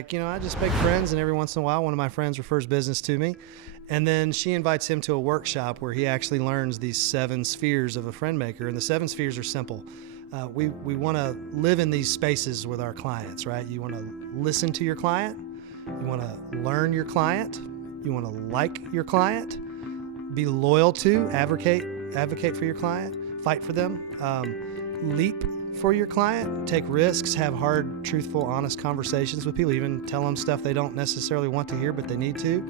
I just make friends, and every once in a while, one of my friends refers business to me. And then she invites him to a workshop where he actually learns these 7 spheres of a friend maker. And the 7 spheres are simple. We want to live in these spaces with our clients, right? You want to listen to your client. You want to learn your client. You want to like your client. Be loyal to, advocate for your client, fight for them, leap for your client, take risks, have hard, truthful, honest conversations with people, even tell them stuff they don't necessarily want to hear, but they need to.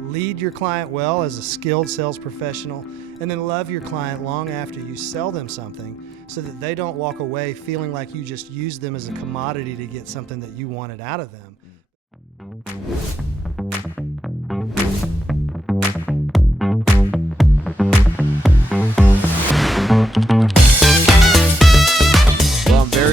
Lead your client well as a skilled sales professional, and then love your client long after you sell them something so that they don't walk away feeling like you just used them as a commodity to get something that you wanted out of them.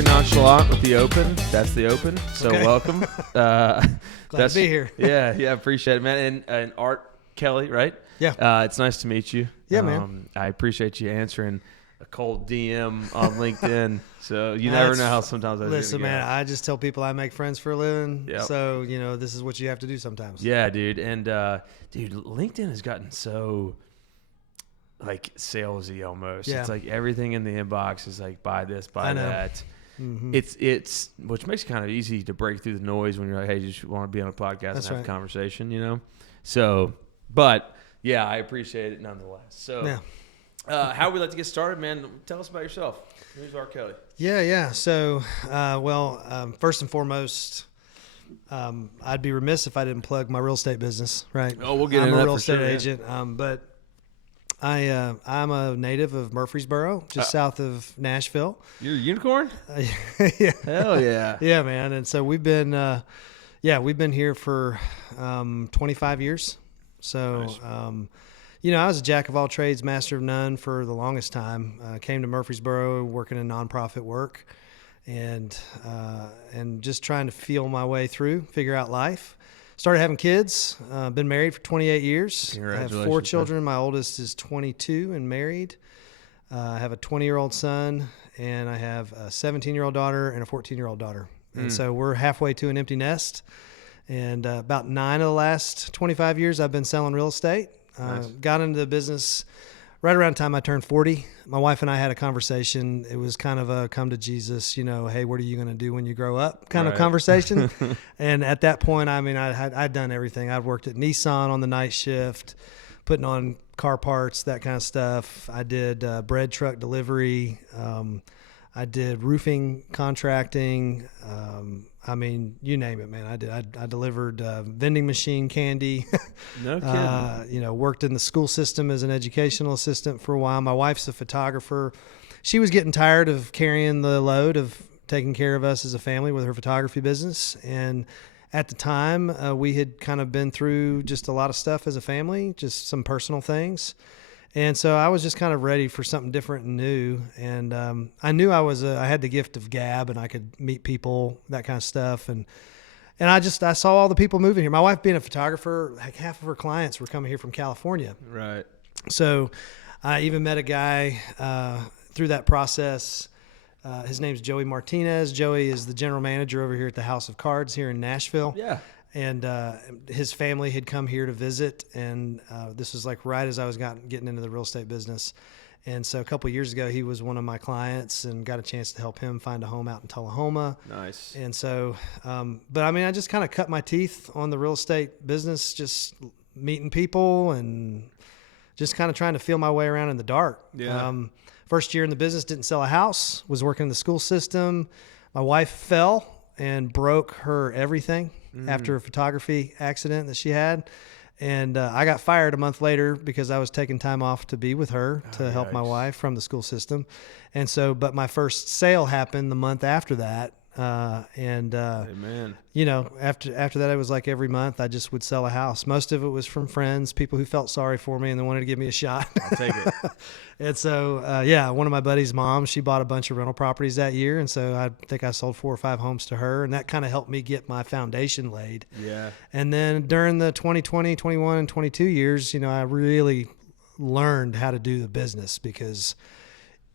Nonchalant with the open. That's the open. So okay. Welcome. Glad to be here. Yeah, appreciate it, man. And Art Kelly, right? Yeah. It's nice to meet you. Yeah, man. I appreciate you answering a cold DM on LinkedIn. So you never know how sometimes I listen, man. I just tell people I make friends for a living. Yep. So this is what you have to do sometimes. Yeah, dude. And LinkedIn has gotten so like salesy almost. Yeah. It's like everything in the inbox is like buy this, buy that. Mm-hmm. It's which makes it kind of easy to break through the noise when you're like, hey, you just want to be on a podcast and have a conversation, So, but yeah, I appreciate it nonetheless. So, how would we like to get started, man? Tell us about yourself. Who's Art Kelly? Yeah. So, first and foremost, I'd be remiss if I didn't plug my real estate business, right? Oh, we'll get into that. I'm a real estate sure, agent, but I'm a native of Murfreesboro, just south of Nashville. You're a unicorn? Yeah. Hell yeah. Yeah, man. And so we've been here for 25 years. So, nice. I was a jack of all trades, master of none for the longest time. Came to Murfreesboro working in nonprofit work and just trying to feel my way through, figure out life. Started having kids, been married for 28 years. I have 4 children. My oldest is 22 and married. I have a 20-year-old son, and I have a 17-year-old daughter and a 14-year-old daughter. And so we're halfway to an empty nest. And about 9 of the last 25 years, I've been selling real estate. Nice. Got into the business right around the time I turned 40. My wife and I had a conversation. It was kind of a come to Jesus, hey, what are you going to do when you grow up kind of conversation. And at that point, I'd done everything. I'd worked at Nissan on the night shift, putting on car parts, that kind of stuff. I did bread truck delivery. I did roofing contracting. You name it, man. I delivered vending machine candy. No kidding. Worked in the school system as an educational assistant for a while. My wife's a photographer. She was getting tired of carrying the load of taking care of us as a family with her photography business. And at the time, we had kind of been through just a lot of stuff as a family, just some personal things. And so I was just kind of ready for something different and new. And I knew I had the gift of gab and I could meet people, that kind of stuff. And I saw all the people moving here. My wife being a photographer, like half of her clients were coming here from California. Right. So I even met a guy through that process. His name's Joey Martinez. Joey is the general manager over here at the House of Cards here in Nashville. Yeah. And his family had come here to visit, and this was like right as I was getting into the real estate business. And so a couple of years ago, he was one of my clients and got a chance to help him find a home out in Tullahoma. Nice. And so, I just kind of cut my teeth on the real estate business, just meeting people and just kind of trying to feel my way around in the dark. Yeah. First year in the business, didn't sell a house, was working in the school system. My wife fell and broke her everything after a photography accident that she had. And I got fired a month later because I was taking time off to be with her to help my wife from the school system. And so, but my first sale happened the month after that. Amen. After that, it was like every month I just would sell a house. Most of it was from friends, people who felt sorry for me and they wanted to give me a shot. I'll take it. And so, one of my buddy's moms, she bought a bunch of rental properties that year. And so I think I sold 4 or 5 homes to her, and that kind of helped me get my foundation laid. Yeah. And then during the 2020, 21, and 22 years, I really learned how to do the business because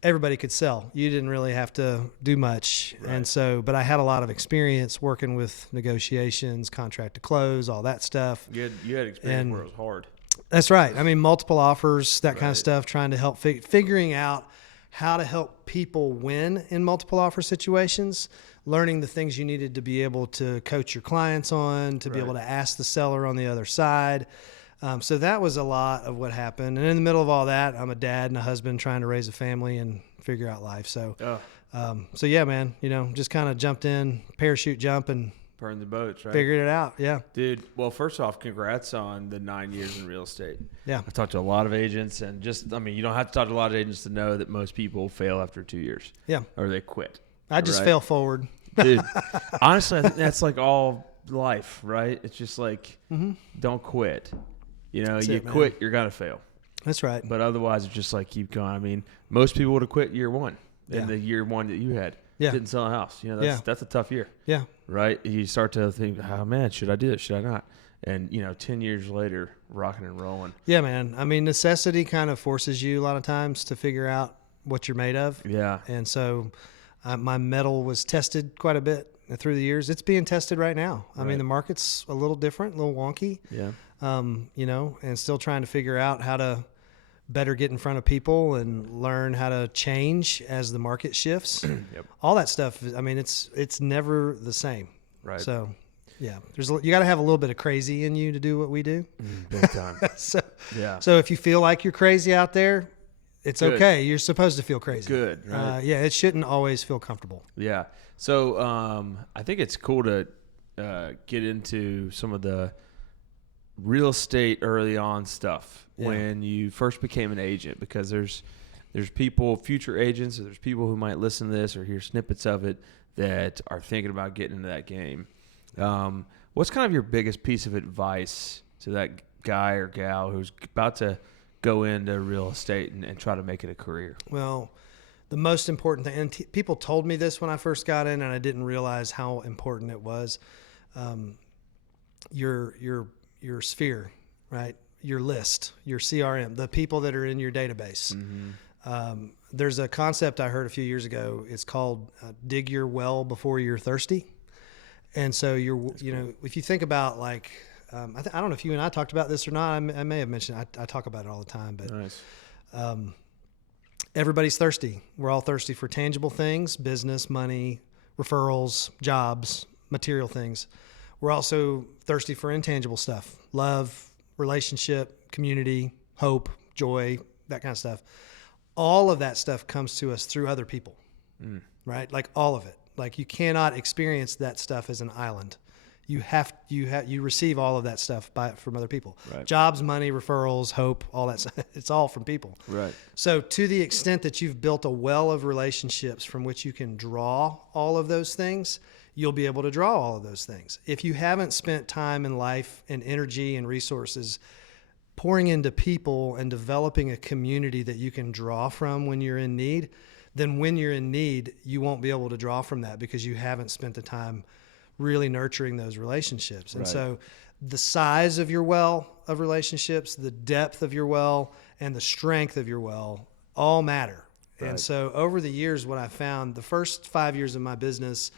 everybody could sell. You didn't really have to do much. Right. And so, but I had a lot of experience working with negotiations, contract to close, all that stuff. You had experience where it was hard. That's right. I mean, multiple offers, that kind of Right. stuff, trying to help figuring out how to help people win in multiple offer situations, learning the things you needed to be able to coach your clients on, to be able to ask the seller on the other side. So that was a lot of what happened. And in the middle of all that, I'm a dad and a husband trying to raise a family and figure out life. So, so yeah, man, just kind of jumped in, parachute jump, and Burn the boats, right? figured it out. Yeah. Dude, well, first off, congrats on the 9 years in real estate. Yeah. I've talked to a lot of agents, and you don't have to talk to a lot of agents to know that most people fail after 2 years. Yeah. Or they quit. I just fail forward. Dude, honestly, I think that's like all life, right? It's just like, don't quit. You quit, you're going to fail. That's right. But otherwise, it's just like keep going. I mean, most people would have quit year one in the year one that you had. Yeah. Didn't sell a house. That's a tough year. Yeah. Right? You start to think, oh, man, should I do this? Should I not? And, 10 years later, rocking and rolling. Yeah, man. I mean, necessity kind of forces you a lot of times to figure out what you're made of. Yeah. And so my mettle was tested quite a bit through the years. It's being tested right now. I mean, the market's a little different, a little wonky. Yeah. And still trying to figure out how to better get in front of people and learn how to change as the market shifts. Yep. All that stuff. I mean, it's never the same. Right. So, yeah, you got to have a little bit of crazy in you to do what we do. Big time. So if you feel like you're crazy out there, it's Good. okay. You're supposed to feel crazy. Good. Right? It shouldn't always feel comfortable. Yeah. So I think it's cool to get into some of the real estate early on stuff when you first became an agent, because there's people, future agents, or there's people who might listen to this or hear snippets of it that are thinking about getting into that game. What's kind of your biggest piece of advice to that guy or gal who's about to go into real estate and try to make it a career? Well, the most important thing, and people told me this when I first got in, and I didn't realize how important it was. Your sphere, right? Your list, your CRM, the people that are in your database. Mm-hmm. There's a concept I heard a few years ago. It's called dig your well before you're thirsty. And so if you think about like, I don't know if you and I talked about this or not. I may have mentioned I talk about it all the time, but nice. Everybody's thirsty. We're all thirsty for tangible things, business, money, referrals, jobs, material things. We're also thirsty for intangible stuff, love, relationship, community, hope, joy, that kind of stuff. All of that stuff comes to us through other people, right? Like all of it. Like you cannot experience that stuff as an island. You receive all of that stuff from other people. Right. Jobs, money, referrals, hope, all that stuff. It's all from people. Right. So to the extent that you've built a well of relationships from which you can draw all of those things, you'll be able to draw all of those things. If you haven't spent time in life and energy and resources pouring into people and developing a community that you can draw from when you're in need, then when you're in need, you won't be able to draw from that because you haven't spent the time really nurturing those relationships. And so the size of your well of relationships, the depth of your well, and the strength of your well all matter. Right. And so over the years, what I found, the first 5 years of my business,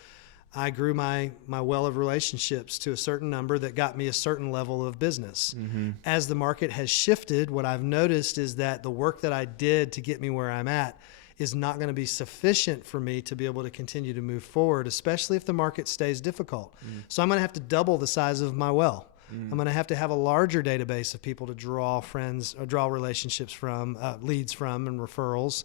I grew my well of relationships to a certain number that got me a certain level of business. Mm-hmm. As the market has shifted, what I've noticed is that the work that I did to get me where I'm at is not going to be sufficient for me to be able to continue to move forward, especially if the market stays difficult. So I'm going to have to double the size of my well. I'm going to have a larger database of people to draw friends or draw relationships from, leads from, and referrals,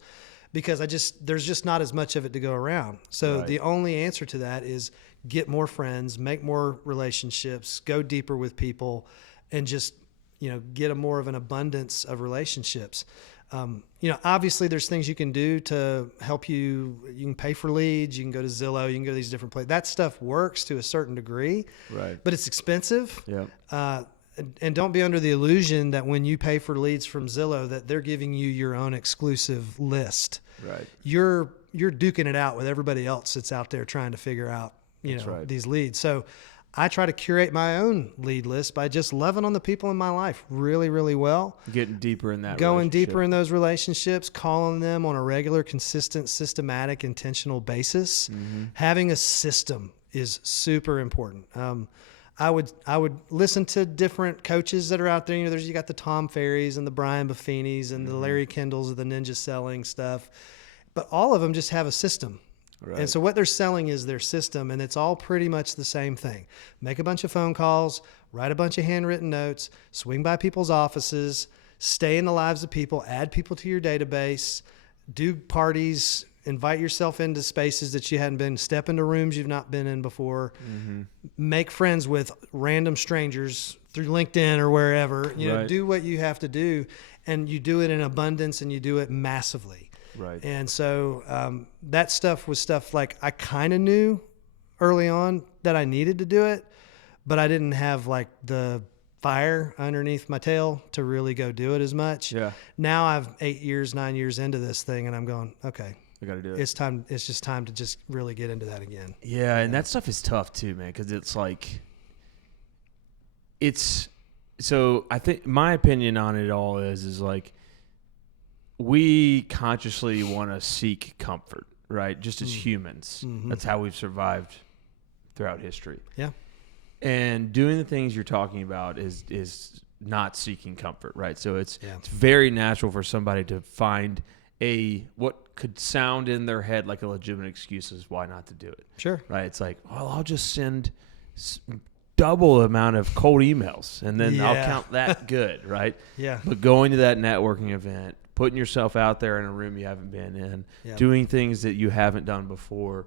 because there's just not as much of it to go around. So the only answer to that is get more friends, make more relationships, go deeper with people, and just, get a more of an abundance of relationships. Obviously there's things you can do to help you. You can pay for leads. You can go to Zillow. You can go to these different places. That stuff works to a certain degree, right? But it's expensive. Yeah. And don't be under the illusion that when you pay for leads from Zillow, that they're giving you your own exclusive list. Right. You're duking it out with everybody else that's out there trying to figure out, these leads. So I try to curate my own lead list by just loving on the people in my life really, really well. Getting deeper in that Going deeper in those relationships, calling them on a regular, consistent, systematic, intentional basis. Mm-hmm. Having a system is super important. I would listen to different coaches that are out there. You got the Tom Ferrys and the Brian Buffini's and the Larry Kendalls of the ninja selling stuff, but all of them just have a system. Right. And so what they're selling is their system, and it's all pretty much the same thing. Make a bunch of phone calls, write a bunch of handwritten notes, swing by people's offices, stay in the lives of people, add people to your database, do parties, invite yourself into spaces that you hadn't been, step into rooms you've not been in before, make friends with random strangers through LinkedIn or wherever, do what you have to do, and you do it in abundance and you do it massively. Right. And so that stuff was stuff like I kind of knew early on that I needed to do it, but I didn't have like the fire underneath my tail to really go do it as much. Yeah. Now I've 9 years into this thing, and I'm going, okay, I got to do it. It's time. It's just time to just really get into that again. Yeah. And that stuff is tough too, man. 'Cause it's like, so I think my opinion on it all is like, we consciously want to seek comfort, right? Just as humans. Mm-hmm. That's how we've survived throughout history. Yeah. And doing the things you're talking about is not seeking comfort, right? So it's very natural for somebody to find what could sound in their head like a legitimate excuse is why not to do it. Sure. Right? It's like, well, I'll just send double the amount of cold emails and then I'll count that good, right? Yeah. But going to that networking event, putting yourself out there in a room you haven't been in, doing things that you haven't done before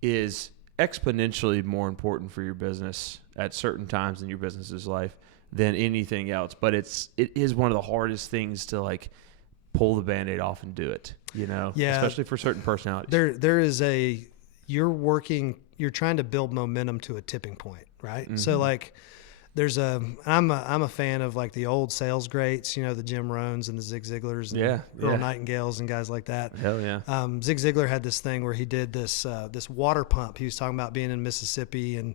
is exponentially more important for your business at certain times in your business's life than anything else. But it is one of the hardest things to like pull the Band-Aid off and do it, especially for certain personalities. There is you're trying to build momentum to a tipping point, right? Mm-hmm. So like I'm a fan of like the old sales greats, the Jim Rohns and the Zig Ziglars and Earl Nightingales and guys like that. Hell yeah. Zig Ziglar had this thing where he did this water pump. He was talking about being in Mississippi and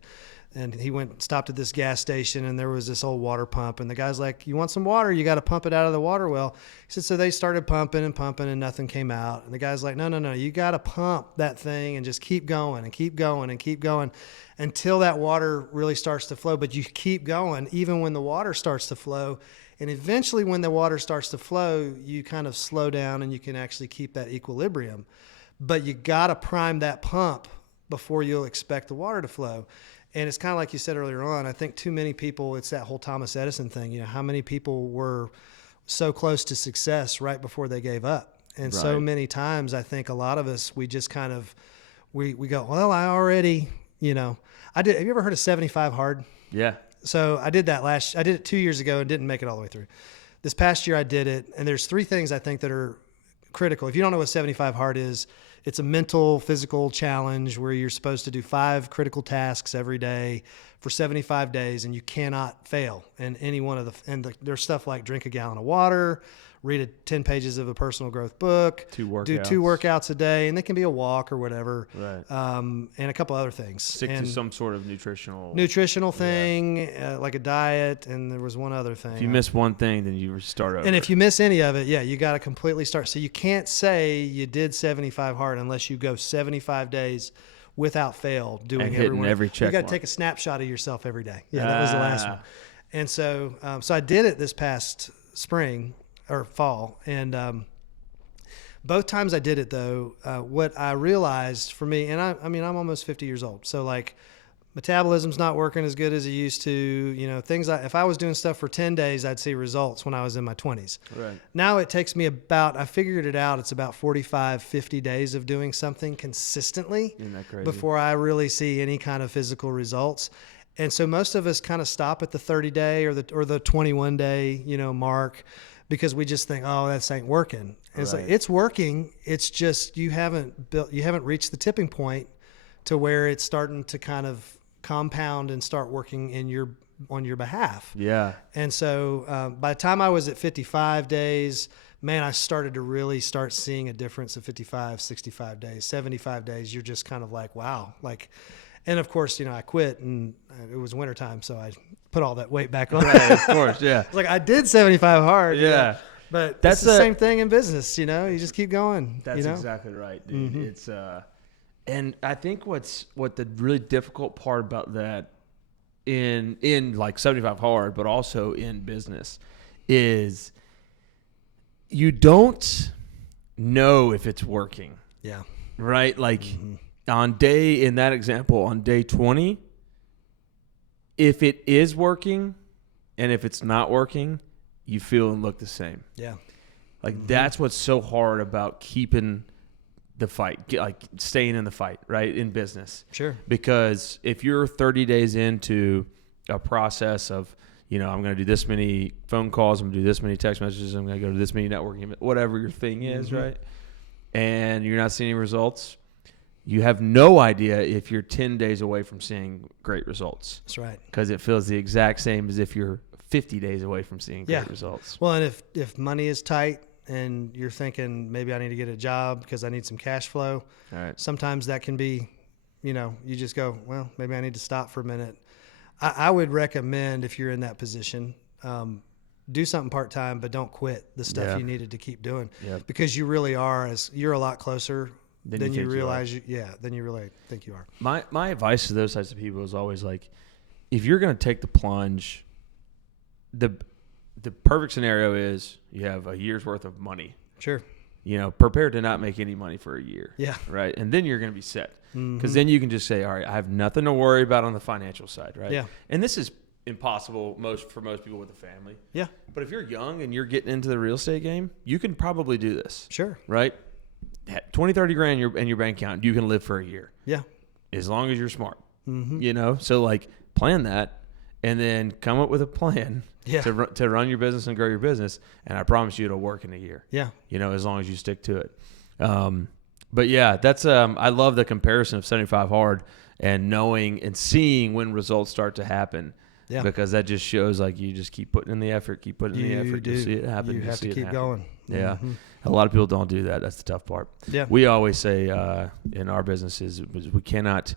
he stopped at this gas station and there was this old water pump and the guy's like, you want some water? You got to pump it out of the water well. He said, so they started pumping and nothing came out. And the guy's like, no, you got to pump that thing and just keep going and keep going and keep going until that water really starts to flow. But you keep going even when the water starts to flow. And eventually when the water starts to flow, you kind of slow down and you can actually keep that equilibrium. But you got to prime that pump before you'll expect the water to flow. And it's kind of like you said earlier on, I think too many people, it's that whole Thomas Edison thing, how many people were so close to success right before they gave up. And so many times I think a lot of us, we just kind of, we go, well, I already, have you ever heard of 75 hard? Yeah. So I did it 2 years ago and didn't make it all the way through. This past year I did it. And there's 3 things I think that are critical. If you don't know what 75 hard is, it's a mental, physical challenge where you're supposed to do 5 critical tasks every day for 75 days, and you cannot fail in any one of there's stuff like drink a gallon of water, read 10 pages of a personal growth book, do 2 workouts a day, and they can be a walk or whatever, right? And a couple other things. Stick to some sort of nutritional thing, like a diet, and there was one other thing. If you miss one thing, then you start over. And if you miss any of it, you got to completely start. So you can't say you did 75 hard unless you go 75 days without fail doing every check. You got to take a snapshot of yourself every day. Yeah, that was the last one. And so I did it this past spring or fall. And both times I did it though, what I realized for me, and I'm almost 50 years old. So like metabolism's not working as good as it used to, things if I was doing stuff for 10 days, I'd see results when I was in my 20s. Right. Now it takes me I figured it out. It's about 45, 50 days of doing something consistently before I really see any kind of physical results. And so most of us kind of stop at the 30-day or the 21-day, mark, because we just think, oh, that ain't working. And it's like, it's working. It's just you haven't reached the tipping point to where it's starting to kind of compound and start working on your behalf. Yeah. And so by the time I was at 55 days, man, I started to really start seeing a difference of 55, 65 days, 75 days. You're just kind of like, wow. And of course, I quit and it was wintertime. So I put all that weight back on. Right, of course. Yeah. It's like I did 75 hard. Yeah. But that's the same thing in business. You just keep going. That's exactly right, dude. Mm-hmm. It's, and I think what the really difficult part about that in like 75 hard, but also in business is you don't know if it's working. Yeah. Right? Like in that example, on day 20, if it is working and if it's not working, you feel and look the same. Yeah. Like that's what's so hard about keeping the fight, like staying in the fight, right? In business. Sure. Because if you're 30 days into a process of, I'm going to do this many phone calls, I'm going to do this many text messages, I'm going to go to this many networking, whatever your thing is, right? And you're not seeing any results, you have no idea if you're 10 days away from seeing great results. That's right. Because it feels the exact same as if you're 50 days away from seeing great results. Well, and if money is tight and you're thinking maybe I need to get a job because I need some cash flow, sometimes that can be, you just go, well, maybe I need to stop for a minute. I would recommend if you're in that position, do something part-time, but don't quit the stuff you needed to keep doing because you really you're a lot closer than you realize. Than you really think you are. My advice to those types of people is always like, if you're going to take the plunge, the perfect scenario is you have a year's worth of money. Sure. Prepared to not make any money for a year. Yeah. Right. And then you're going to be set. Because then you can just say, all right, I have nothing to worry about on the financial side. Right. Yeah. And this is impossible for most people with a family. Yeah. But if you're young and you're getting into the real estate game, you can probably do this. Sure. Right. 20, 30 grand in your bank account, you can live for a year. Yeah. As long as you're smart. So like plan that and then come up with a plan to run your business and grow your business. And I promise you it'll work in a year. Yeah. As long as you stick to it. But yeah, that's I love the comparison of 75 hard and knowing and seeing when results start to happen. Yeah. Because that just shows like you just keep putting in the effort, you'll see it happen. You have to keep going. Yeah. A lot of people don't do that. That's the tough part. Yeah. We always say in our businesses we cannot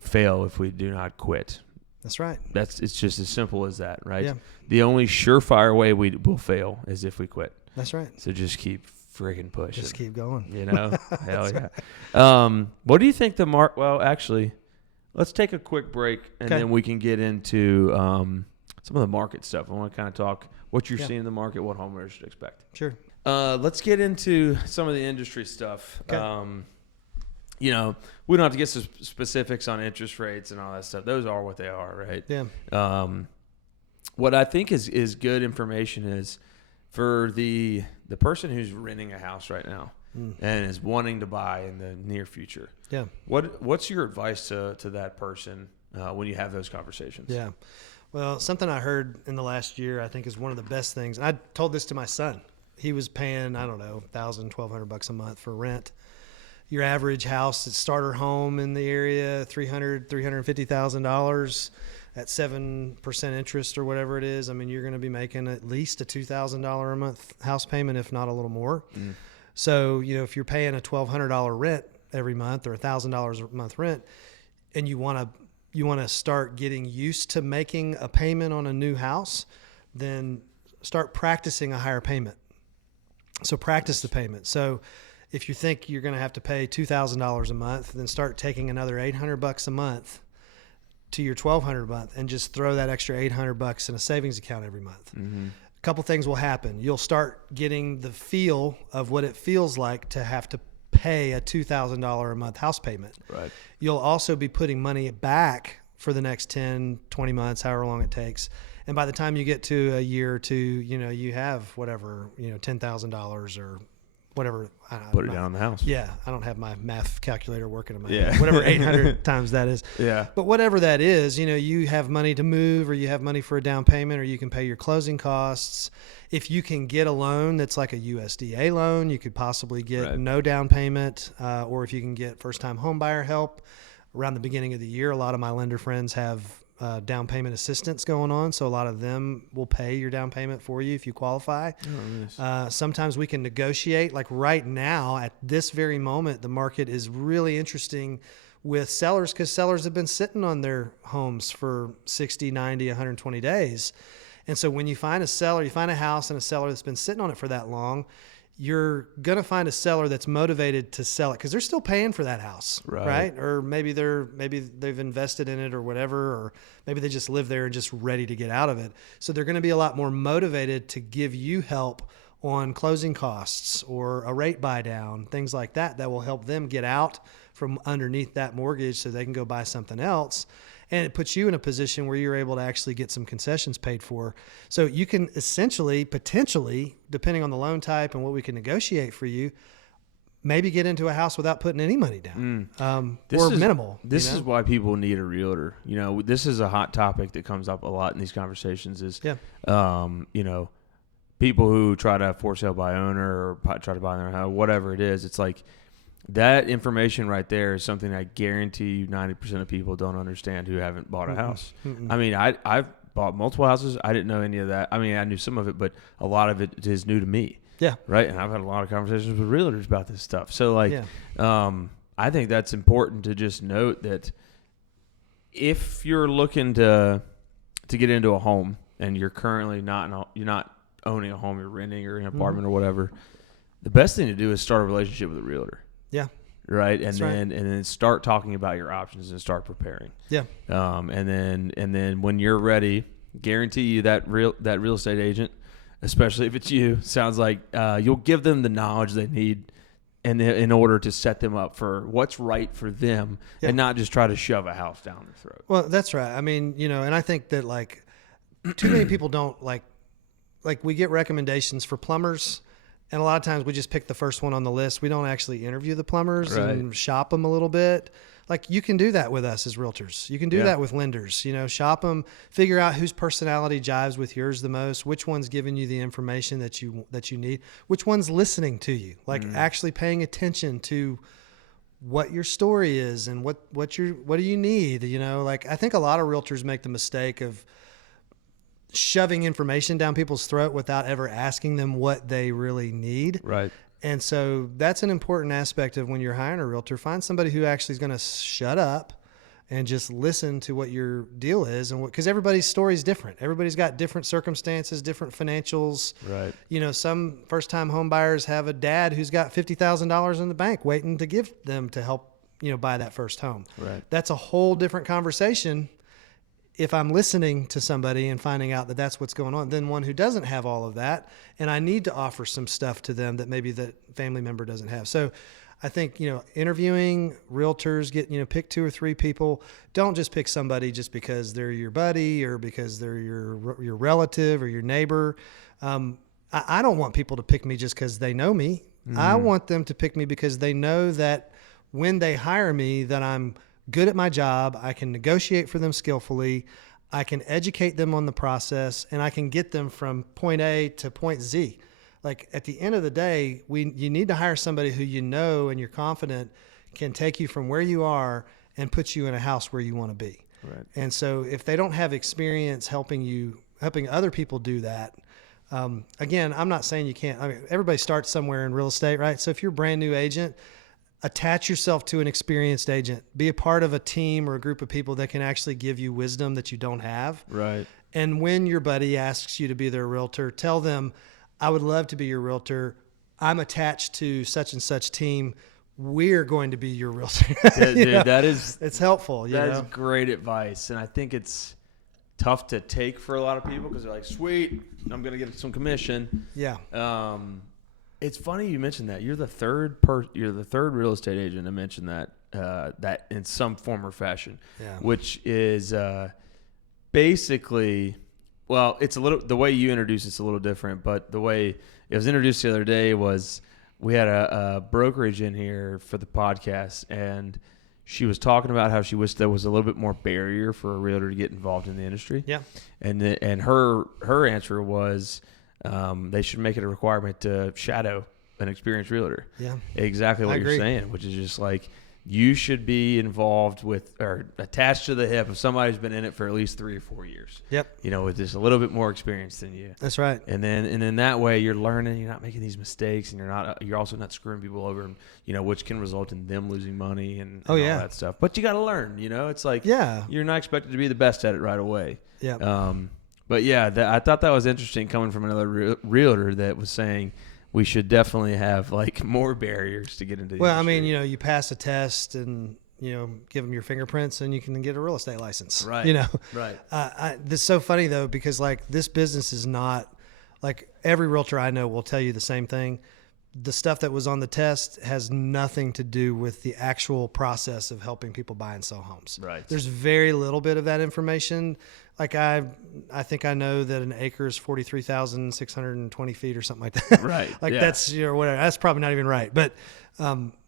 fail if we do not quit. That's right. It's just as simple as that, right? Yeah. The only surefire way we will fail is if we quit. That's right. So just keep freaking pushing. Just keep going. Hell yeah. What do you think well, actually, let's take a quick break and then we can get into some of the market stuff. I want to kind of talk what you're seeing in the market, what homeowners should expect. Sure. Let's get into some of the industry stuff. Okay. We don't have to get some specifics on interest rates and all that stuff. Those are what they are, right? Yeah. What I think is good information is for the person who's renting a house right now and is wanting to buy in the near future. Yeah. What's your advice to that person when you have those conversations? Yeah. Well, something I heard in the last year I think is one of the best things. And I told this to my son. He was paying, I don't know, $1,000, $1,200 a month for rent. Your average house, starter home in the area, $300,000, $350,000 at 7% interest or whatever it is. I mean, you're going to be making at least a $2,000 a month house payment, if not a little more. So, if you're paying a $1,200 rent every month or $1,000 a month rent, and you want to start getting used to making a payment on a new house, then start practicing a higher payment. So practice the payment. So if you think you're going to have to pay $2,000 a month, then start taking another $800 a month to your $1,200 a month and just throw that extra $800 in a savings account every month. A couple things will happen. You'll start getting the feel of what it feels like to have to pay a $2,000 a month house payment. Right. You'll also be putting money back for the next 10, 20 months, however long it takes. And by the time you get to a year or two, you have whatever, $10,000 or whatever. Put it down on the house. Yeah. I don't have my math calculator working in my head. Whatever 800 times that is. Yeah. But whatever that is, you have money to move, or you have money for a down payment, or you can pay your closing costs. If you can get a loan that's like a USDA loan, you could possibly get no down payment. Or if you can get first-time home buyer help around the beginning of the year, a lot of my lender friends have down payment assistance going on. So a lot of them will pay your down payment for you if you qualify. Oh, nice. Sometimes we can negotiate. Like right now, at this very moment, the market is really interesting with sellers because sellers have been sitting on their homes for 60, 90, 120 days. And so when you find a seller, you find a house and a seller that's been sitting on it for that long, you're going to find a seller that's motivated to sell it because they're still paying for that house, right? Or maybe they've invested in it or whatever, or maybe they just live there and just ready to get out of it. So they're going to be a lot more motivated to give you help on closing costs or a rate buy down, things like that will help them get out from underneath that mortgage so they can go buy something else. And it puts you in a position where you're able to actually get some concessions paid for. So you can essentially, potentially, depending on the loan type and what we can negotiate for you, maybe get into a house without putting any money down or minimal. This is why people need a realtor. This is a hot topic that comes up a lot in these conversations is, people who try to for sale by owner or try to buy their house, whatever it is. It's like, that information right there is something I guarantee you 90% of people don't understand who haven't bought a house. I mean, I've bought multiple houses. I didn't know any of that. I mean, I knew some of it, but a lot of it is new to me. Yeah. Right. And I've had a lot of conversations with realtors about this stuff. So I think that's important to just note that if you're looking to get into a home and you're currently you're not owning a home, you're renting or an apartment or whatever, the best thing to do is start a relationship with a realtor. Yeah. Right. And then start talking about your options and start preparing. Yeah. And then when you're ready, guarantee you that real estate agent, especially if it's you, sounds like you'll give them the knowledge they need in order to set them up for what's right for them and not just try to shove a house down their throat. Well, that's right. I mean, and I think that like too many people don't like we get recommendations for plumbers. And a lot of times we just pick the first one on the list. We don't actually interview the plumbers and shop them a little bit. Like you can do that with us as realtors. You can do that with lenders, shop them, figure out whose personality jives with yours the most, which one's giving you the information that you need, which one's listening to you, like actually paying attention to what your story is and what do you need? Like I think a lot of realtors make the mistake of shoving information down people's throat without ever asking them what they really need. Right. And so that's an important aspect of when you're hiring a realtor. Find somebody who actually is going to shut up and just listen to what your deal is. And because everybody's story is different. Everybody's got different circumstances, different financials. Right. Some first-time home buyers have a dad who's got $50,000 in the bank waiting to give them to help, buy that first home. Right. That's a whole different conversation if I'm listening to somebody and finding out that that's what's going on, then one who doesn't have all of that, and I need to offer some stuff to them that maybe the family member doesn't have. So I think, interviewing realtors, pick 2 or 3 people. Don't just pick somebody just because they're your buddy or because they're your relative or your neighbor. I don't want people to pick me just because they know me. I want them to pick me because they know that when they hire me that I'm good at my job, I can negotiate for them skillfully, I can educate them on the process, and I can get them from point A to point Z. Like at the end of the day, you need to hire somebody who and you're confident can take you from where you are and put you in a house where you want to be. Right. And so if they don't have experience helping other people do that, again, I'm not saying you can't. I mean, everybody starts somewhere in real estate, right? So if you're a brand new agent, attach yourself to an experienced agent. Be a part of a team or a group of people that can actually give you wisdom that you don't have. Right. And when your buddy asks you to be their realtor, tell them, I would love to be your realtor. I'm attached to such and such team. We're going to be your realtor. Dude, it's helpful. That's great advice. And I think it's tough to take for a lot of people because they're like, sweet, I'm going to get some commission. Yeah. It's funny you mentioned that. You're the third real estate agent to mention that in some form or fashion. Yeah. Which is basically, well, it's the way you introduce it's a little different, but the way it was introduced the other day was we had a brokerage in here for the podcast, and she was talking about how she wished there was a little bit more barrier for a realtor to get involved in the industry. Yeah. And her answer was, they should make it a requirement to shadow an experienced realtor. Yeah. Exactly what you're saying, which is just like you should be involved with or attached to the hip of somebody who's been in it for at least 3 or 4 years. Yep. With just a little bit more experience than you. That's right. And then that way you're learning, you're not making these mistakes, and you're also not screwing people over, which can result in them losing money and all that stuff. But you got to learn, it's like you're not expected to be the best at it right away. Yeah. But yeah, I thought that was interesting coming from another realtor that was saying we should definitely have like more barriers to get into the industry. You pass a test and, give them your fingerprints and you can get a real estate license. Right. Right. This is so funny though, because like this business is not like every realtor I know will tell you the same thing. The stuff that was on the test has nothing to do with the actual process of helping people buy and sell homes. Right. There's very little bit of that information. Like I think I know that an acre is 43,620 feet or something like that. Right. That's whatever. That's probably not even right. But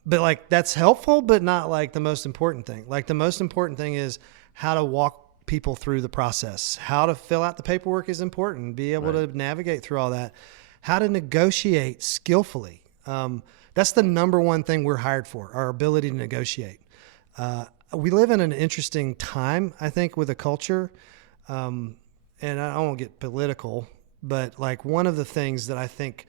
like that's helpful, but not like the most important thing. Like the most important thing is how to walk people through the process. How to fill out the paperwork is important. Be able to navigate through all that. How to negotiate skillfully. That's the number one thing we're hired for, our ability to negotiate. We live in an interesting time, I think, with a culture. And I won't get political, but like one of the things that I think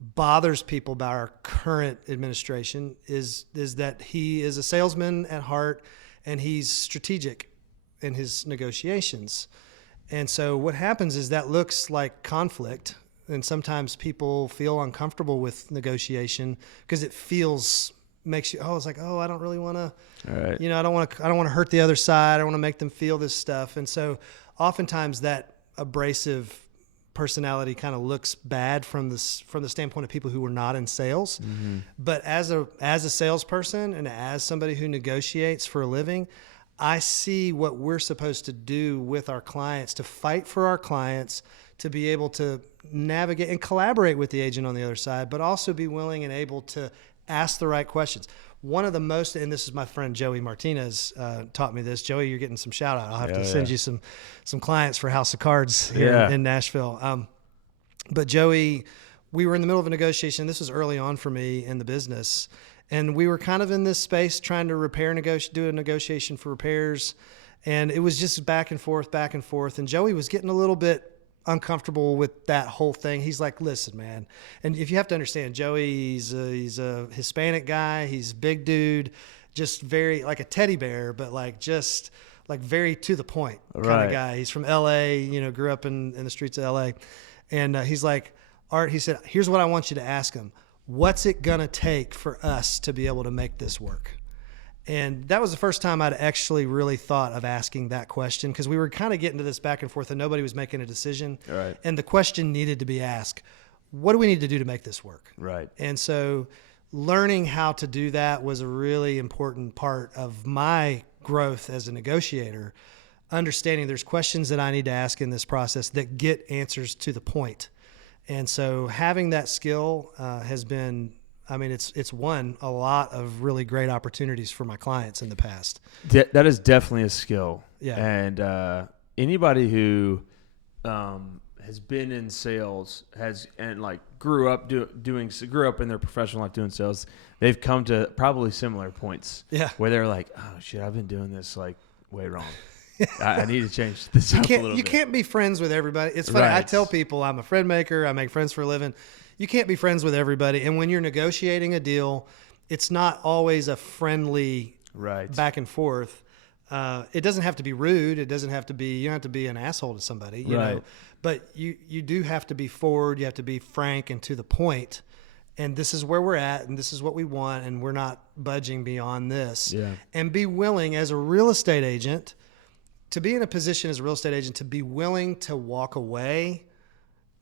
bothers people about our current administration is that he is a salesman at heart and he's strategic in his negotiations. And so what happens is that looks like conflict. And sometimes people feel uncomfortable with negotiation because it makes you, it's like, I don't really want to, I don't want to hurt the other side. I don't want to make them feel this stuff. And so oftentimes that abrasive personality kind of looks bad from the standpoint of people who are not in sales. Mm-hmm. But as a salesperson and as somebody who negotiates for a living, I see what we're supposed to do with our clients, to fight for our clients, to be able to navigate and collaborate with the agent on the other side, but also be willing and able to ask the right questions. One of the most, and this is my friend Joey Martinez taught me this. Joey, you're getting some shout out. I'll have to send you some clients for House of Cards here in Nashville. But Joey, we were in the middle of a negotiation. This was early on for me in the business. And we were kind of in this space trying to do a negotiation for repairs. And it was just back and forth. And Joey was getting a little bit uncomfortable with that whole thing. He's like, listen, man. And if you have to understand, Joey, he's a Hispanic guy. He's a big dude, just very like a teddy bear, but like just like very to the point kind of guy. He's from LA, grew up in the streets of LA. And he's like, Art, he said, here's what I want you to ask him. What's it going to take for us to be able to make this work? And that was the first time I'd actually really thought of asking that question, because we were kind of getting to this back and forth and nobody was making a decision. Right. And the question needed to be asked, what do we need to do to make this work? Right. And so learning how to do that was a really important part of my growth as a negotiator, understanding there's questions that I need to ask in this process that get answers to the point. And so having that skill has been, it's won a lot of really great opportunities for my clients in the past. That is definitely a skill. Yeah. And anybody who has been in sales grew up in their professional life doing sales, they've come to probably similar points. Yeah. Where they're like, oh shit, I've been doing this like way wrong. I need to change this up a little bit. You can't be friends with everybody. It's funny. Right. I tell people I'm a friend maker. I make friends for a living. You can't be friends with everybody. And when you're negotiating a deal, it's not always a friendly back and forth. It doesn't have to be rude. It doesn't have to be, you don't have to be an asshole to somebody, you know, but you do have to be forward. You have to be frank and to the point. And this is where we're at, and this is what we want, and we're not budging beyond this. Yeah. And be willing as a real estate agent to be in a position as a real estate agent to be willing to walk away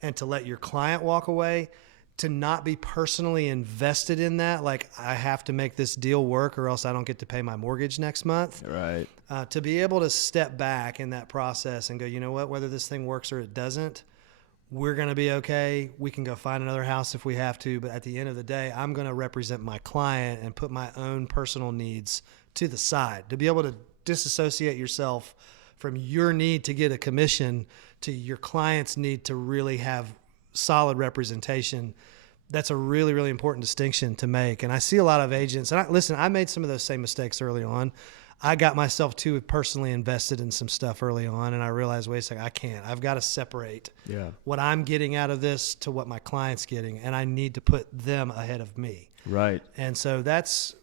and to let your client walk away, to not be personally invested in that. Like, I have to make this deal work or else I don't get to pay my mortgage next month. Right. To be able to step back in that process and go, you know what, whether this thing works or it doesn't, we're going to be okay. We can go find another house if we have to. But at the end of the day, I'm going to represent my client and put my own personal needs to the side. To be able to disassociate yourself from your need to get a commission to your client's need to really have solid representation. that's a really, really important distinction to make. And I see a lot of agents, and I made some of those same mistakes early on. I got myself too personally invested in some stuff early on, and I realized, wait a second, I can't. I've got to separate what I'm getting out of this to what my client's getting, and I need to put them ahead of me. Right. And so that's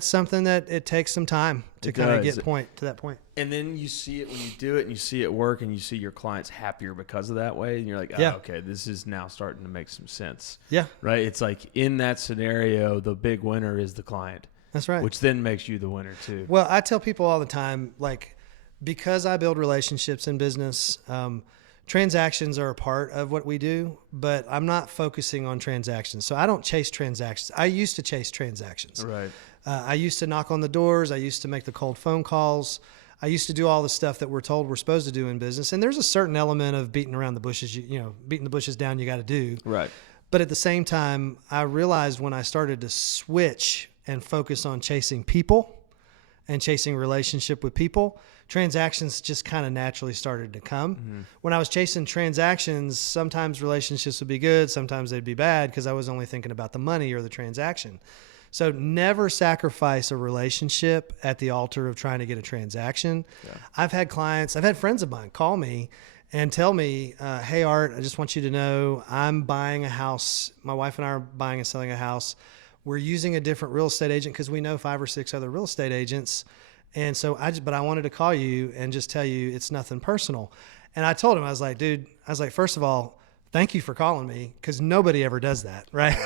something that it takes some time to kind of get to that point. And then you see it when you do it, and you see it work, and you see your clients happier because of that way. And you're like, okay, this is now starting to make some sense. Yeah. Right. It's like in that scenario, the big winner is the client. That's right. Which then makes you the winner too. Well, I tell people all the time, like, because I build relationships in business, transactions are a part of what we do, but I'm not focusing on transactions. So I don't chase transactions. I used to chase transactions. Right. I used to knock on the doors. I used to make the cold phone calls. I used to do all the stuff that we're told we're supposed to do in business. And there's a certain element of beating around the bushes, beating the bushes down, you got to do. Right. But at the same time, I realized when I started to switch and focus on chasing people and chasing relationship with people, transactions just kind of naturally started to come. Mm-hmm. When I was chasing transactions, sometimes relationships would be good, sometimes they'd be bad because I was only thinking about the money or the transaction. So never sacrifice a relationship at the altar of trying to get a transaction. Yeah. I've had friends of mine call me and tell me, hey, Art, I just want you to know I'm buying a house. My wife and I are buying and selling a house. We're using a different real estate agent because we know 5 or 6 other real estate agents. And so but I wanted to call you and just tell you it's nothing personal. And I told him, I was like, first of all, thank you for calling me because nobody ever does that. Right.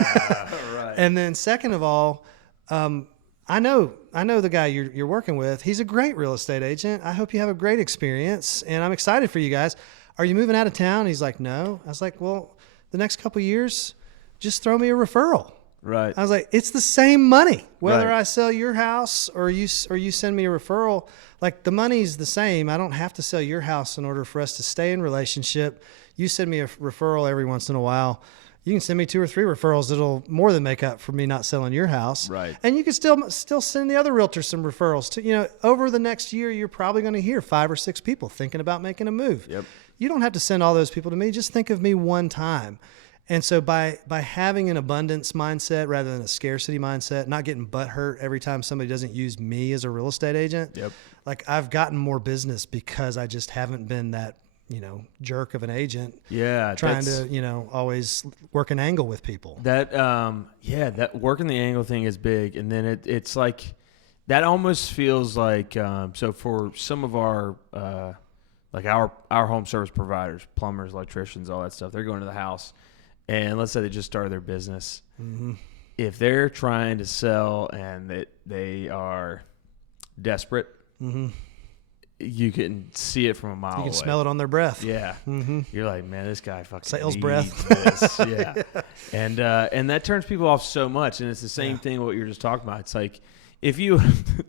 Right. And then second of all, I know the guy you're working with. He's a great real estate agent. I hope you have a great experience and I'm excited for you guys. Are you moving out of town? He's like, no. I was like, well, the next couple of years, just throw me a referral. Right. I was like, it's the same money, whether I sell your house or you send me a referral. Like the money's the same. I don't have to sell your house in order for us to stay in relationship. You send me a referral every once in a while. You can send me 2 or 3 referrals that'll more than make up for me not selling your house. Right. And you can still send the other realtors some referrals too. Over the next year, you're probably going to hear 5 or 6 people thinking about making a move. Yep. You don't have to send all those people to me. Just think of me one time. And so by having an abundance mindset rather than a scarcity mindset, not getting butthurt every time somebody doesn't use me as a real estate agent, like I've gotten more business because I just haven't been that, jerk of an agent. Yeah. Trying to, always work an angle with people. That, that working the angle thing is big. And then it's like, that almost feels like, so for some of our, like our home service providers, plumbers, electricians, all that stuff, they're going to the house. And let's say they just started their business. Mm-hmm. If they're trying to sell and they are desperate, mm-hmm. you can see it from a mile away. You can smell it on their breath. Yeah. Mm-hmm. You're like, man, this guy fucking sales needs breath. This. Yeah. And that turns people off so much. And it's the same thing what you're just talking about. It's like, if you,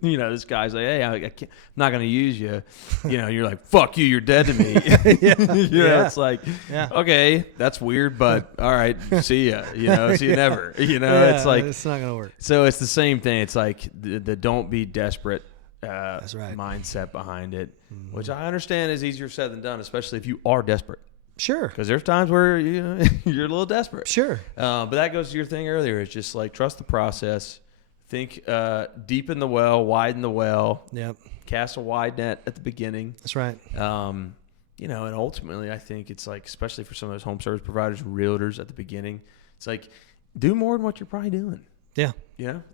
this guy's like, hey, I'm not going to use you, you're like, fuck you, you're dead to me. It's like, okay, that's weird, but all right, see ya, see you never, it's like, it's not going to work. So it's the same thing. It's like the don't be desperate that's right. mindset behind it, which I understand is easier said than done, especially if you are desperate. Sure. Because there's times where you're a little desperate. Sure. But that goes to your thing earlier. It's just like, trust the process. Think deepen the well, widen the well. Yep. Cast a wide net at the beginning. That's right. And ultimately, I think it's like, especially for some of those home service providers, realtors at the beginning, it's like, do more than what you're probably doing. Yeah.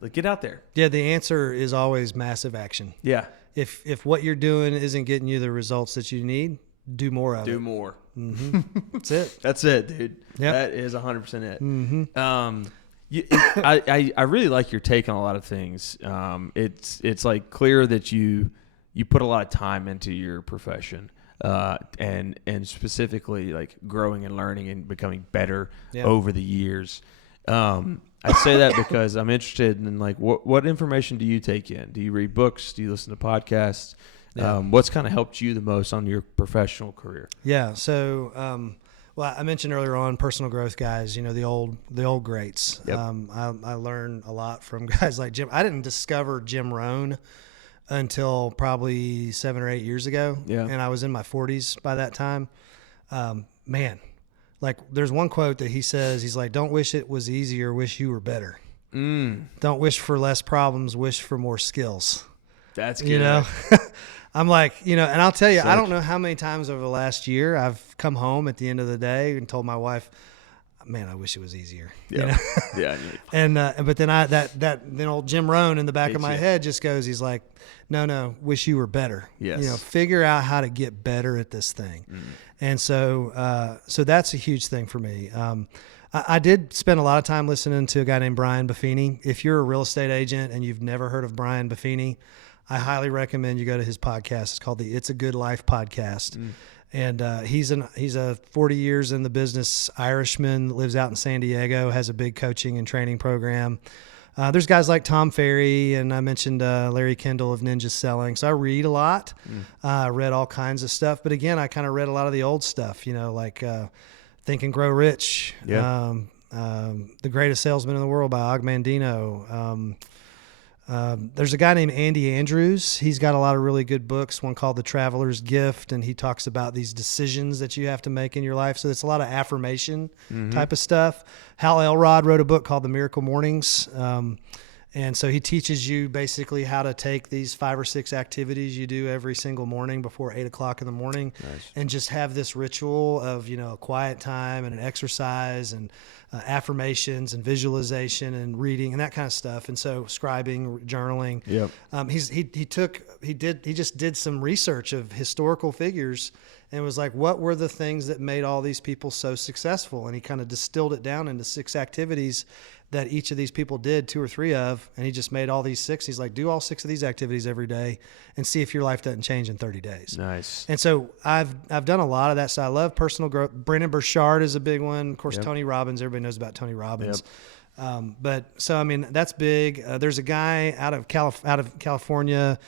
Like get out there. Yeah. The answer is always massive action. Yeah. If what you're doing isn't getting you the results that you need, do more of it. Do more. Mm-hmm. That's it. That's it, dude. Yep. That is 100% it. Mm-hmm. I really like your take on a lot of things. It's like clear that you put a lot of time into your profession, and specifically like growing and learning and becoming better over the years. I say that because I'm interested in like what information do you take in? Do you read books? Do you listen to podcasts? Yeah. What's kind of helped you the most on your professional career? Yeah. So, well, I mentioned earlier on personal growth guys, the old greats. Yep. I learned a lot from guys like Jim. I didn't discover Jim Rohn until probably 7 or 8 years ago. Yeah. And I was in my 40s by that time. Man, like there's one quote that he says, he's like, don't wish it was easier, wish you were better. Don't wish for less problems, wish for more skills. That's good. You know, I'm like, you know, and I'll tell you, Sick. I don't know how many times over the last year I've come home at the end of the day and told my wife, man, I wish it was easier. Yep. You know? Yeah. And, but then then old Jim Rohn in the back of my head just goes, he's like, no, wish you were better. Yes. You know, figure out how to get better at this thing. And so that's a huge thing for me. I did spend a lot of time listening to a guy named Brian Buffini. If you're a real estate agent and you've never heard of Brian Buffini, I highly recommend you go to his podcast. It's called the It's a Good Life podcast. And he's a 40 years in the business Irishman, lives out in San Diego, has a big coaching and training program. There's guys like Tom Ferry, and I mentioned Larry Kendall of Ninja Selling. So I read a lot. I read all kinds of stuff. But again, I kind of read a lot of the old stuff, you know, like Think and Grow Rich, The Greatest Salesman in the World by Og Mandino. There's a guy named Andy Andrews. He's got a lot of really good books, one called The Traveler's Gift, and he talks about these decisions that you have to make in your life. So it's a lot of affirmation type of stuff. Hal Elrod wrote a book called The Miracle Mornings. And so he teaches you basically how to take these 5 or 6 activities you do every single morning before 8 o'clock in the morning and just have this ritual of, you know, a quiet time and an exercise and affirmations and visualization and reading and that kind of stuff. And so scribing, journaling. He just did some research of historical figures and was like, what were the things that made all these people so successful? And he kind of distilled it down into 6 activities that each of these people did 2 or 3 of, and he just made all these 6. He's like, do all 6 of these activities every day and see if your life doesn't change in 30 days. Nice. And so I've done a lot of that. So I love personal growth. Brendon Burchard is a big one. Of course, Tony Robbins, everybody knows about Tony Robbins. But so, I mean, that's big. There's a guy out of California.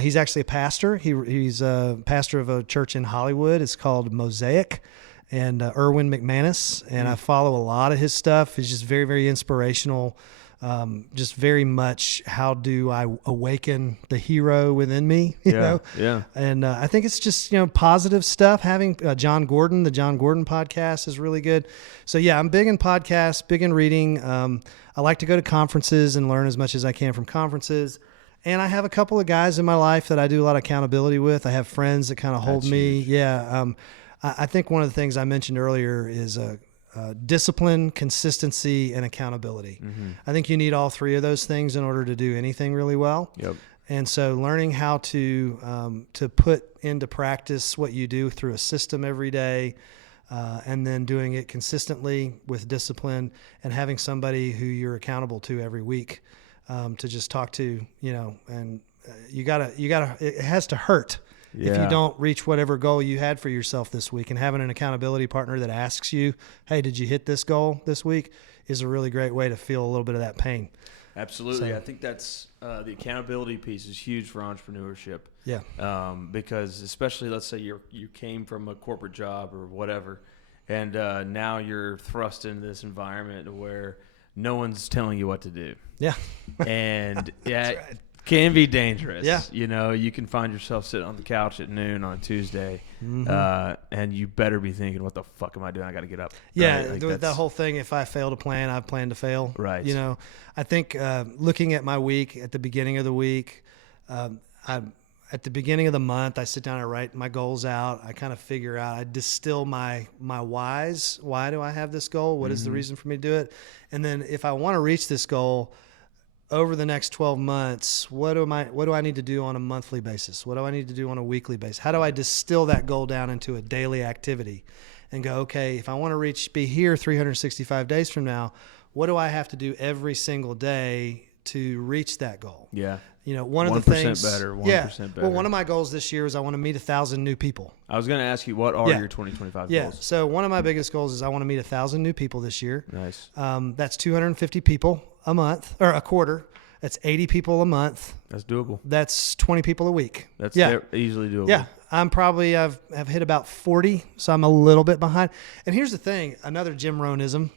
He's actually a pastor. He's a pastor of a church in Hollywood. It's called Mosaic. And Erwin McManus, and I follow a lot of his stuff. He's just very, very inspirational. Just very much, how do I awaken the hero within me? You know? Yeah. And I think it's just, you know, positive stuff. Having John Gordon, the John Gordon podcast is really good. So yeah, I'm big in podcasts, big in reading. I like to go to conferences and learn as much as I can from conferences. And I have a couple of guys in my life that I do a lot of accountability with. I have friends that kind of hold me. Huge. Yeah. I think one of the things I mentioned earlier is discipline, consistency, and accountability. I think you need all 3 of those things in order to do anything really well. And so learning how to put into practice what you do through a system every day, and then doing it consistently with discipline and having somebody who you're accountable to every week to just talk to, you know, and you gotta, it has to hurt. If you don't reach whatever goal you had for yourself this week, and having an accountability partner that asks you, hey, did you hit this goal this week, is a really great way to feel a little bit of that pain. Absolutely. So, I think that's the accountability piece is huge for entrepreneurship. Yeah. Because especially, let's say you came from a corporate job or whatever, and now you're thrust into this environment where no one's telling you what to do. Yeah. And That's right. Can be dangerous. Yeah. You know, you can find yourself sitting on the couch at noon on a Tuesday, and you better be thinking, what the fuck am I doing? I got to get up. Yeah. Right? Like the whole thing, if I fail to plan, I plan to fail. Right. You know, I think looking at my week at the beginning of the week, at the beginning of the month, I sit down and write my goals out. I kind of figure out, I distill my whys. Why do I have this goal? What is the reason for me to do it? And then if I want to reach this goal, over the next 12 months, what do I need to do on a monthly basis? What do I need to do on a weekly basis? How do I distill that goal down into a daily activity and go, okay, if I want to be here 365 days from now, what do I have to do every single day to reach that goal? Yeah. You know, one of the things 1% better, 1% better. Well, one of my goals this year is I want to meet 1,000 new people. I was going to ask you, what are your 2025 goals? So one of my biggest goals is I want to meet 1,000 new people this year. Nice. That's 250 people a month or a quarter. That's 80 people a month. That's doable. That's 20 people a week. That's easily doable. Yeah. I've hit about 40, so I'm a little bit behind. And here's the thing, another Jim Rohnism.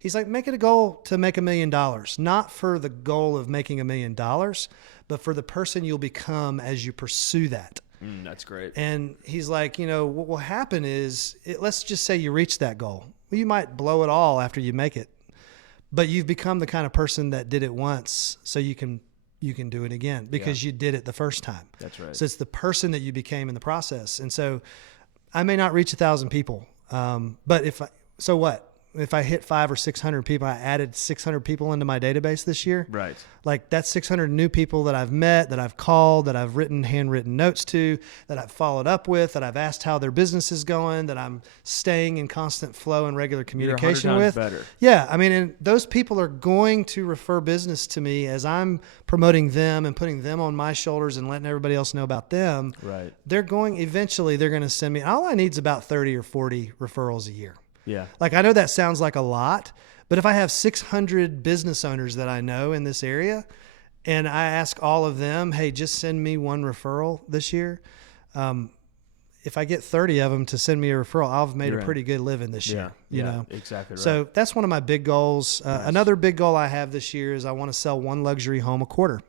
He's like, make it a goal to make $1 million, not for the goal of making $1 million, but for the person you'll become as you pursue that. That's great. And he's like, what will happen is, let's just say you reach that goal. Well, you might blow it all after you make it, but you've become the kind of person that did it once, so you can do it again because you did it the first time. That's right. So it's the person that you became in the process. And so I may not reach 1,000 people, but so what? If I hit 500 or 600 people, I added 600 people into my database this year. Right. Like that's 600 new people that I've met, that I've called, that I've written handwritten notes to, that I've followed up with, that I've asked how their business is going, that I'm staying in constant flow and regular communication with. Better. Yeah. I mean, and those people are going to refer business to me as I'm promoting them and putting them on my shoulders and letting everybody else know about them. Right. Eventually they're going to send me, all I need is about 30 or 40 referrals a year. Yeah. Like I know that sounds like a lot, but if I have 600 business owners that I know in this area and I ask all of them, hey, just send me one referral this year. If I get 30 of them to send me a referral, I've made a pretty good living this year, you know? Exactly right. So that's one of my big goals. Nice. Another big goal I have this year is I want to sell one luxury home a quarter.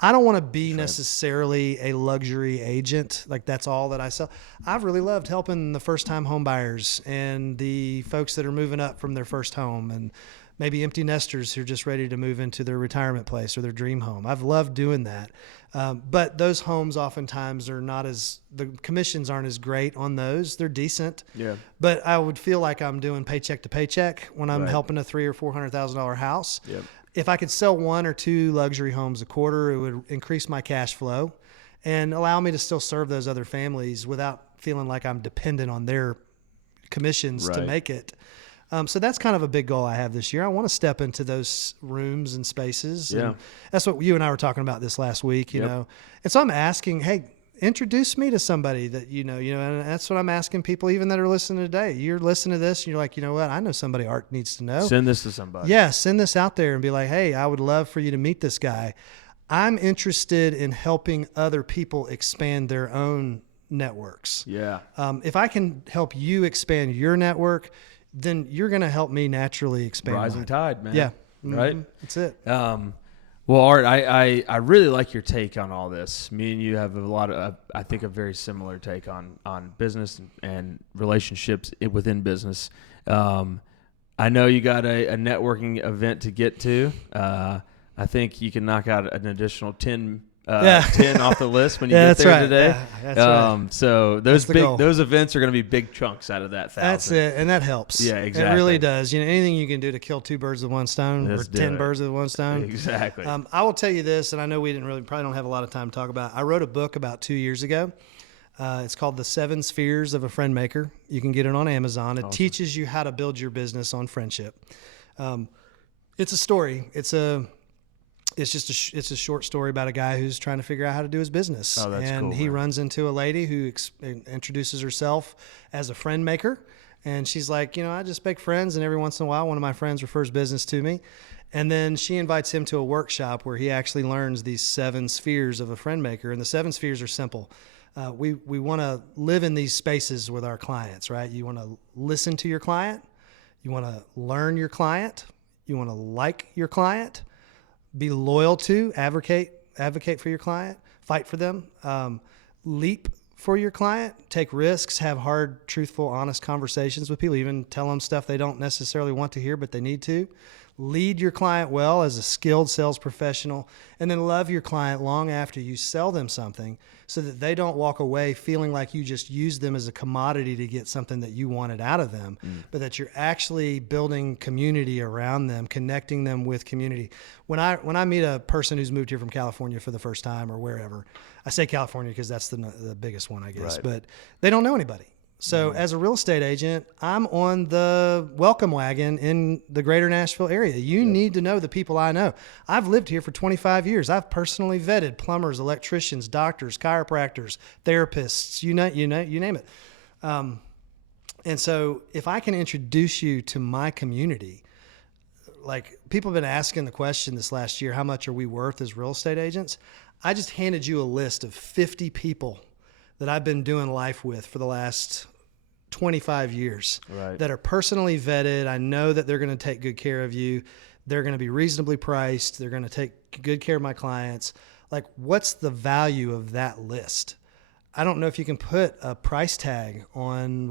I don't want to be necessarily a luxury agent. Like that's all that I sell. I've really loved helping the first time home buyers and the folks that are moving up from their first home and maybe empty nesters who are just ready to move into their retirement place or their dream home. I've loved doing that. But those homes oftentimes are the commissions aren't as great on those. They're decent. Yeah. But I would feel like I'm doing paycheck to paycheck when I'm helping a $300,000 or $400,000 house. Yep. If I could sell one or two luxury homes a quarter, it would increase my cash flow and allow me to still serve those other families without feeling like I'm dependent on their commissions to make it. So that's kind of a big goal I have this year. I want to step into those rooms and spaces. Yeah. And that's what you and I were talking about this last week, you know. And so I'm asking, hey, introduce me to somebody that and that's what I'm asking people even that are listening today. You're listening to this and you're like, you know what? I know somebody Art needs to know. Send this to somebody. Yeah, send this out there and be like, hey, I would love for you to meet this guy. I'm interested in helping other people expand their own networks. Yeah. If I can help you expand your network, then you're going to help me naturally expand Rising mine. tide, man. Yeah. Right? That's it. Well, Art, I really like your take on all this. Me and you have I think a very similar take on business and relationships within business. I know you got a networking event to get to. I think you can knock out an additional 10 off the list when you get there today. Yeah, that's right. So those events are going to be big chunks out of that 1,000. That's it, and that helps. Yeah, exactly. It really does. Anything you can do to kill two birds with one stone, or 10 birds with one stone. Exactly. I will tell you this, and I know we probably don't have a lot of time to talk about it. I wrote a book about 2 years ago. It's called The 7 Spheres of a Friend Maker. You can get it on Amazon. It teaches you how to build your business on friendship. It's a story. It's a short story about a guy who's trying to figure out how to do his business. Oh, that's and cool, he man. runs into a lady who introduces herself as a friend maker. And she's like, I just make friends, and every once in a while, one of my friends refers business to me. And then she invites him to a workshop where he actually learns these 7 spheres of a friend maker. And the 7 spheres are simple. We want to live in these spaces with our clients, right? You want to listen to your client. You want to learn your client. You want to like your client. Be loyal to, advocate for your client, fight for them, leap for your client, take risks, have hard, truthful, honest conversations with people, even tell them stuff they don't necessarily want to hear, but they need to. Lead your client well as a skilled sales professional, and then love your client long after you sell them something so that they don't walk away feeling like you just used them as a commodity to get something that you wanted out of them, but that you're actually building community around them, connecting them with community. When I meet a person who's moved here from California for the first time or wherever, I say California because that's the biggest one, I guess, but they don't know anybody. So as a real estate agent, I'm on the welcome wagon in the greater Nashville area. You need to know the people I know. I've lived here for 25 years. I've personally vetted plumbers, electricians, doctors, chiropractors, therapists, you name it. And so if I can introduce you to my community, like people have been asking the question this last year, how much are we worth as real estate agents? I just handed you a list of 50 people that I've been doing life with for the last 25 years that are personally vetted. I know that they're going to take good care of you. They're going to be reasonably priced. They're going to take good care of my clients. Like, what's the value of that list? I don't know if you can put a price tag on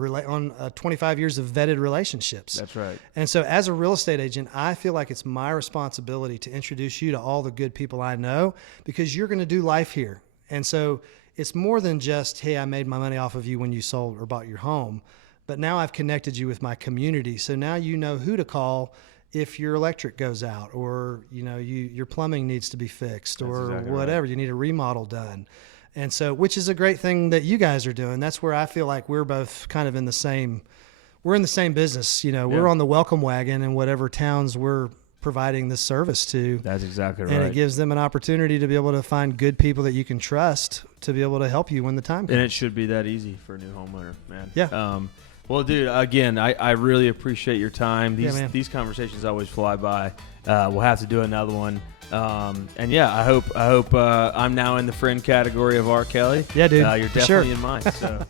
25 years of vetted relationships. That's right. And so as a real estate agent, I feel like it's my responsibility to introduce you to all the good people I know, because you're going to do life here. And so it's more than just, hey, I made my money off of you when you sold or bought your home, but now I've connected you with my community. So now you know who to call if your electric goes out, or your plumbing needs to be fixed, or exactly whatever, right. You need a remodel done. And so, which is a great thing that you guys are doing. That's where I feel like we're both kind of in the same business. We're on the welcome wagon in whatever towns we're providing this service to. That's exactly right. And it gives them an opportunity to be able to find good people that you can trust to be able to help you when the time comes. And it should be that easy for a new homeowner, man. Yeah. Well, dude, again, I really appreciate your time. These conversations always fly by. We'll have to do another one. And yeah, I hope I'm now in the friend category of R. Kelly. Yeah, dude. You're definitely in mine. So.